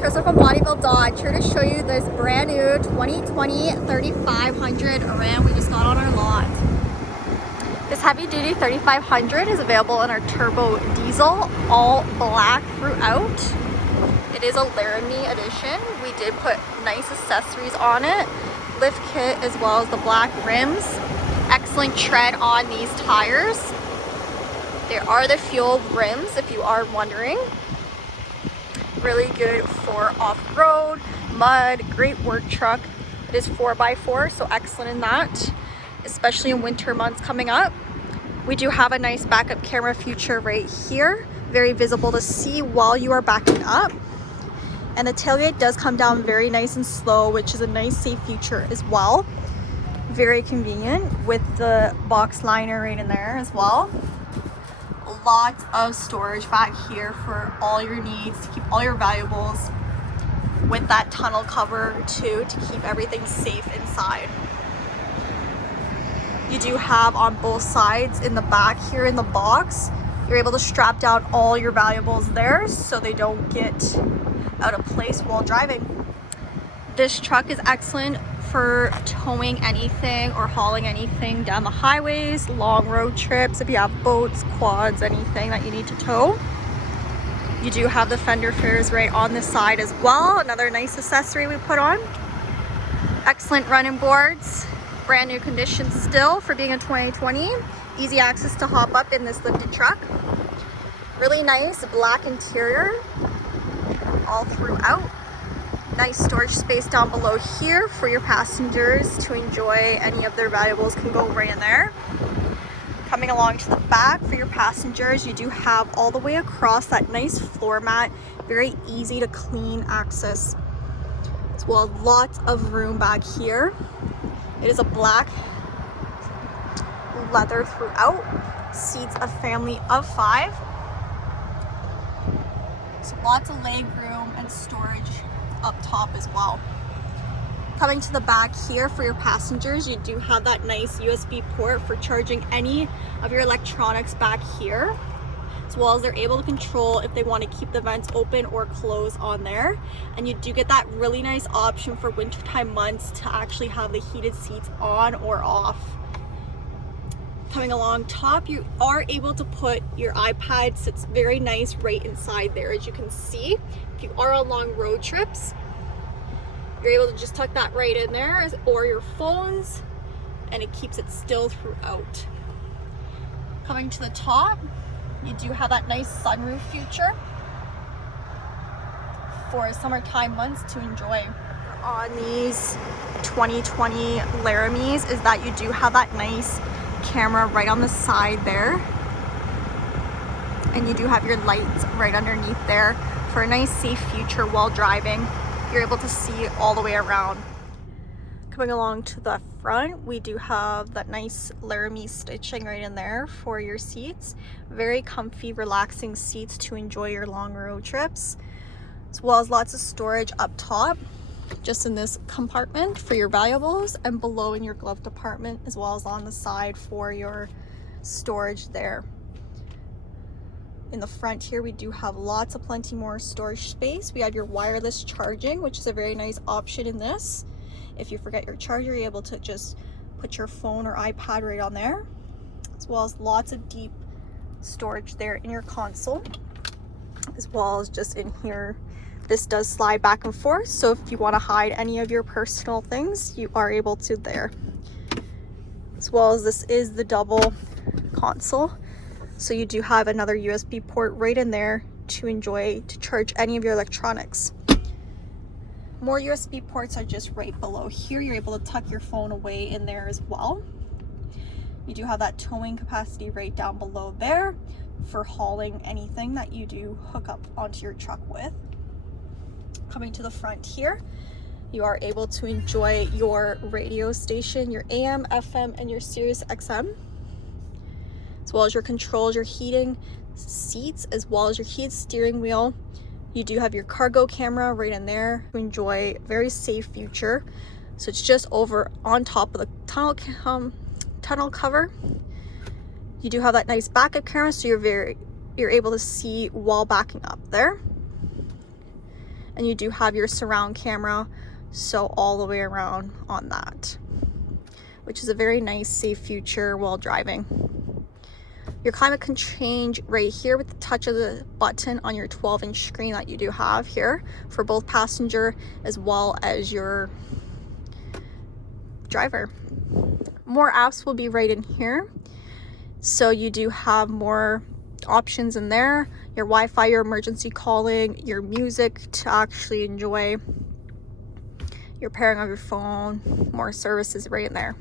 Crystal from Bonnyville Dodge, here to show you this brand new 2020 3500 Ram we just got on our lot. This heavy duty 3500 is available in our turbo diesel, all black throughout. It is a Laramie edition. We did put nice accessories on it, lift kit as well as the black rims. Excellent tread on these tires. They are the fuel rims if you are wondering. Really good for off-road, mud, great work truck. It is 4x4, so excellent in that, especially in winter months coming up. We do have a nice backup camera feature right here, very visible to see while you are backing up. And the tailgate does come down very nice and slow, which is a nice safe feature as well. Very convenient with the box liner right in there as well. Lots of storage back here for all your needs, to keep all your valuables, with that tonneau cover too to keep everything safe inside. You do have on both sides in the back here in the box, you're able to strap down all your valuables there so they don't get out of place while driving. This truck is excellent for towing anything or hauling anything down the highways, long road trips, if you have boats, quads, anything that you need to tow. You do have the fender flares right on the side as well, another nice accessory we put on. Excellent running boards, brand new condition still for being a 2020. Easy access to hop up in this lifted truck. Really nice black interior all throughout. Nice storage space down below here for your passengers to enjoy. Any of their valuables can go right in there. Coming along to the back for your passengers, you do have all the way across that nice floor mat, very easy to clean access, as well as lots of room back here. It is a black leather throughout, seats a family of 5. So lots of leg room and storage up top as well. Coming to the back here for your passengers, you do have that nice USB port for charging any of your electronics back here, as well as they're able to control if they want to keep the vents open or close on there. And you do get that really nice option for wintertime months to actually have the heated seats on or off. Coming along top, you are able to put your iPad, sits very nice right inside there, as you can see. If you are on long road trips, you're able to just tuck that right in there, or your phones, and it keeps it still throughout. Coming to the top, you do have that nice sunroof feature for summertime months to enjoy. On these 2020 Laramies is that you do have that nice camera right on the side there, and you do have your lights right underneath there for a nice safe feature while driving. You're able to see all the way around. Coming along to the front, we do have that nice Laramie stitching right in there for your seats. Very comfy, relaxing seats to enjoy your long road trips, as well as lots of storage up top, just in this compartment for your valuables, and below in your glove department, as well as on the side for your storage there. In the front here, we do have plenty more storage space. We have your wireless charging, which is a very nice option in this. If you forget your charger, you're able to just put your phone or iPad right on there, as well as lots of deep storage there in your console, as well as just in here. This does slide back and forth, so if you want to hide any of your personal things, you are able to there. As well as this is the double console, so you do have another USB port right in there to enjoy to charge any of your electronics. More USB ports are just right below here. You're able to tuck your phone away in there as well. You do have that towing capacity right down below there for hauling anything that you do hook up onto your truck with. Coming to the front here, you are able to enjoy your radio station, your AM, FM, and your Sirius XM, as well as your controls, your heating seats, as well as your heated steering wheel. You do have your cargo camera right in there to enjoy very safe feature. So it's just over on top of the tonneau cover. You do have that nice backup camera, so you're able to see while backing up there. And you do have your surround camera, so all the way around on that, which is a very nice safe feature while driving. Your climate can change right here with the touch of the button on your 12-inch screen that you do have here for both passenger as well as your driver. More apps will be right in here, so you do have more options in there. Your Wi-Fi, your emergency calling, your music to actually enjoy, your pairing of your phone, more services right in there.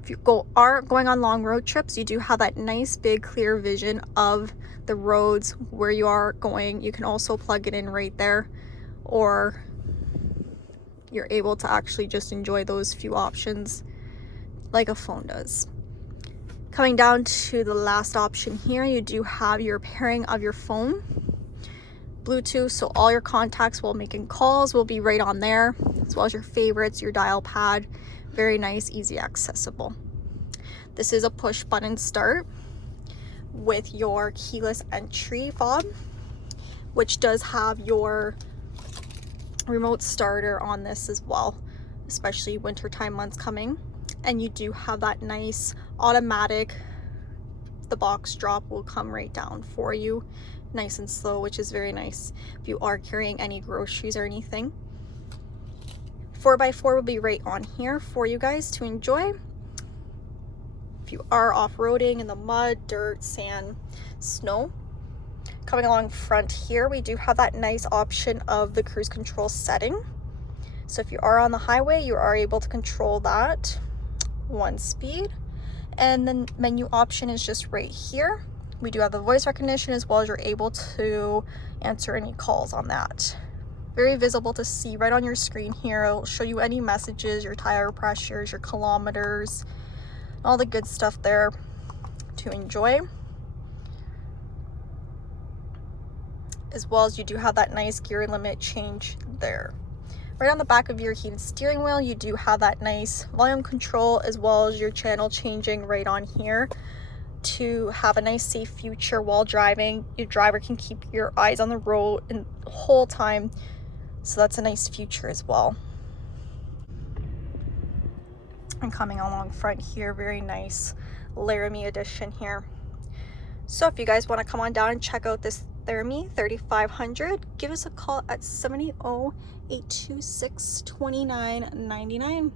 If you are going on long road trips, you do have that nice big clear vision of the roads where you are going. You can also plug it in right there, or you're able to actually just enjoy those few options like a phone does. Coming down to the last option here, you do have your pairing of your phone, Bluetooth, so all your contacts while making calls will be right on there, as well as your favorites, your dial pad. Very nice, easy accessible. This is a push button start with your keyless entry fob, which does have your remote starter on this as well, especially wintertime months coming. And you do have that nice automatic, the box drop will come right down for you, nice and slow, which is very nice if you are carrying any groceries or anything. 4x4 will be right on here for you guys to enjoy. If you are off-roading in the mud, dirt, sand, snow. Coming along front here, we do have that nice option of the cruise control setting. So if you are on the highway, you are able to control that 1 speed. And the menu option is just right here. We do have the voice recognition, as well as you're able to answer any calls on that. Very visible to see right on your screen here. It'll show you any messages, your tire pressures, your kilometers, all the good stuff there to enjoy. As well as you do have that nice gear limit change there. Right on the back of your heated steering wheel, you do have that nice volume control, as well as your channel changing right on here to have a nice safe future while driving. Your driver can keep your eyes on the road the whole time, so that's a nice feature as well. And coming along front here, very nice Laramie edition here. So if you guys want to come on down and check out this Laramie 3500, give us a call at 780-826-2999.